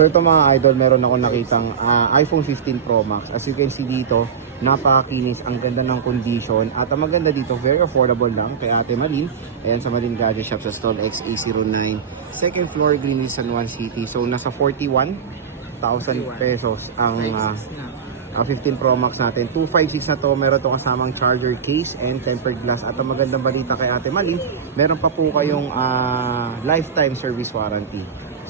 So ito mga idol, meron ako nakitang iPhone 15 Pro Max. As you can see dito, napakakinis, ang ganda ng condition. At ang maganda dito, very affordable lang kay Ate Malin. Ayan sa Malin Gadget Shop sa stall XA09. Second floor, Green Hills, San Juan City. So nasa 41,000 pesos ang 15 Pro Max natin. 256 na to, meron to kasamang charger case and tempered glass. At ang magandang balita kay Ate Malin, meron pa po kayong lifetime service warranty.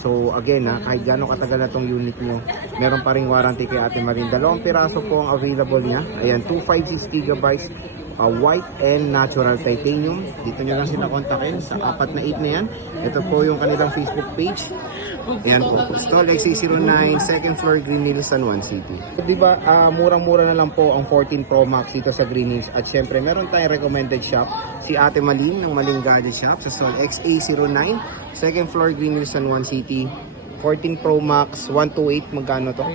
So again kahit gano'ng katagal na tong unit nyo, meron pa ring warranty kay Ate Malin. 2 piraso po ang available niya. Ayan, 256GB, white and natural titanium. Dito nyo lang sila kontakin sa 4 na 8 na yan. Ito po yung kanilang Facebook page. Ayan po, stall XA09, second floor, Green Hills, San Juan City. Diba, murang-mura na lang po ang 14 Pro Max dito sa Green Hills. At syempre, meron tayong recommended shop, si Ate Malin ng Malin Gadget Shop sa stall XA09, second floor, Green Hills, San Juan City. 14 Pro Max, 128, magkano to?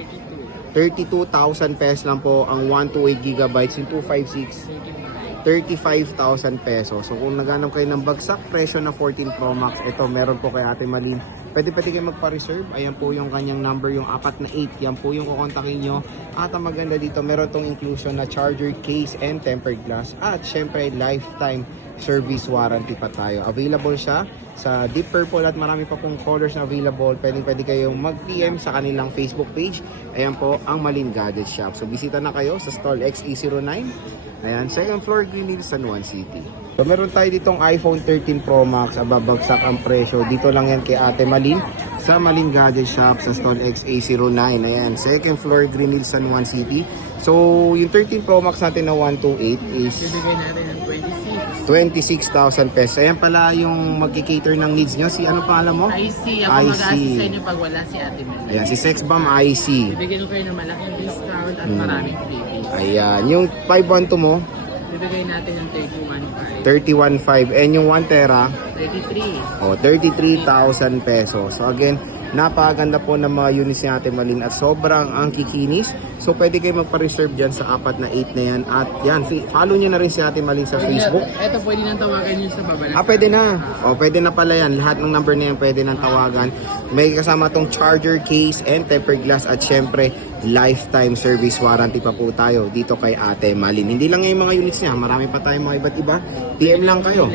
32,000 pesos lang po ang 128GB, yung 256. 35,000 pesos. So kung naghanap kayo ng bagsak presyo na 14 Pro Max, ito meron po kay Ate Malin. Pwede kayo magpa-reserve. Ayan po yung kanyang number, yung 4 na 8. Yan po yung kukontakin nyo. At ang maganda dito, meron tong inclusion na charger case and tempered glass. At syempre, lifetime service warranty pa tayo. Available siya sa Deep Purple at marami pa pong colors na available. Pwede kayong mag-PM sa kanilang Facebook page. Ayan po ang Malin Gadget Shop. So bisita na kayo sa stall XA09. Ayan, second floor, Green Hills, San Juan City. So meron tayo ditong iPhone 13 Pro Max, babagsak ang presyo. Dito lang yan kay Ate Malin sa Malin Gadget Shop sa stall XA09. Ayan, second floor, Green Hills, San Juan City. So yung 13 Pro Max natin na 128 is bibigay natin ng 26,000 pesos. Ayan pala yung magki-cater ng needs nyo. Si ano pa alam mo? IC. Ako mag-assist sa inyo pag wala si Ate Malin. Ayan, si Sexbam IC. Bibigyan ko kayo ng malaking discount at maraming freebies. Ayan, yung 512 mo, Bibigay natin ng 31,500. 31,500. And yung 1 tera, 33. 33,000 pesos. So again, napakaganda po ng mga units ni Ate Malin at sobrang ang kikinis. So pwede kayo magpa-reserve dyan sa 4 na 8 na yan. At yan, follow nyo na rin si Ate Malin sa Facebook. Ito pwede nang tawagan nyo sa baba. Pwede na. Pwede na pala yan. Lahat ng number na yan pwede nang tawagan. May kasama tong charger case and tempered glass at syempre lifetime service warranty pa po tayo dito kay Ate Malin. Hindi lang yung mga units niya, marami pa tayong mga iba't iba. PM lang kayo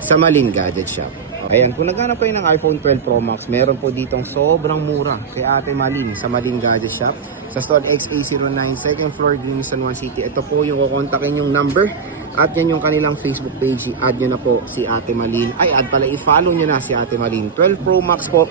sa Malin Gadget Shop. Ayan, kung naghanap kayo ng iPhone 12 Pro Max, meron po ditong sobrang mura kay Ate Malin sa Malin Gadget Shop sa stall XA09, second floor, Green Hills, San Juan City. Ito po yung kukontakin yung number at yan yung kanilang Facebook page. I-add nyo na po si Ate Malin. I-follow nyo na si Ate Malin. 12 Pro Max po,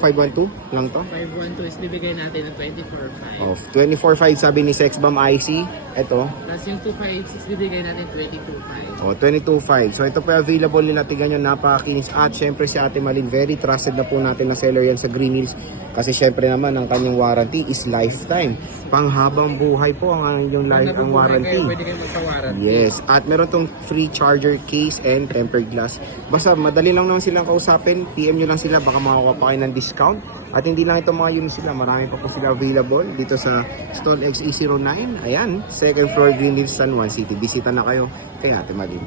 512 lang to? 512 is bibigay natin ng 24,500. 24,500 sabi ni Sexbam IC. Ito. Plus yung 256 bibigay natin 22,500. 22,500. So ito po available nila. Tignan nyo, napakakinis. At syempre si Ate Malin, very trusted na po natin na seller yan sa Green Hills. Kasi syempre naman, ang kanyang warranty is lifetime. Panghabang buhay po ang yung ang warranty. Pwede kayo magpa-warranty. Yes. At meron tong free charger case and tempered glass. Basta madali lang naman silang kausapin. PM nyo lang sila. Baka makakuha pa kayo ng discount. At hindi lang itong mga units sila. Marami pa po sila available dito sa stall XA09. Ayan. Second floor, Green Hills, San Juan City. Bisita na kayo kay Ate Malin.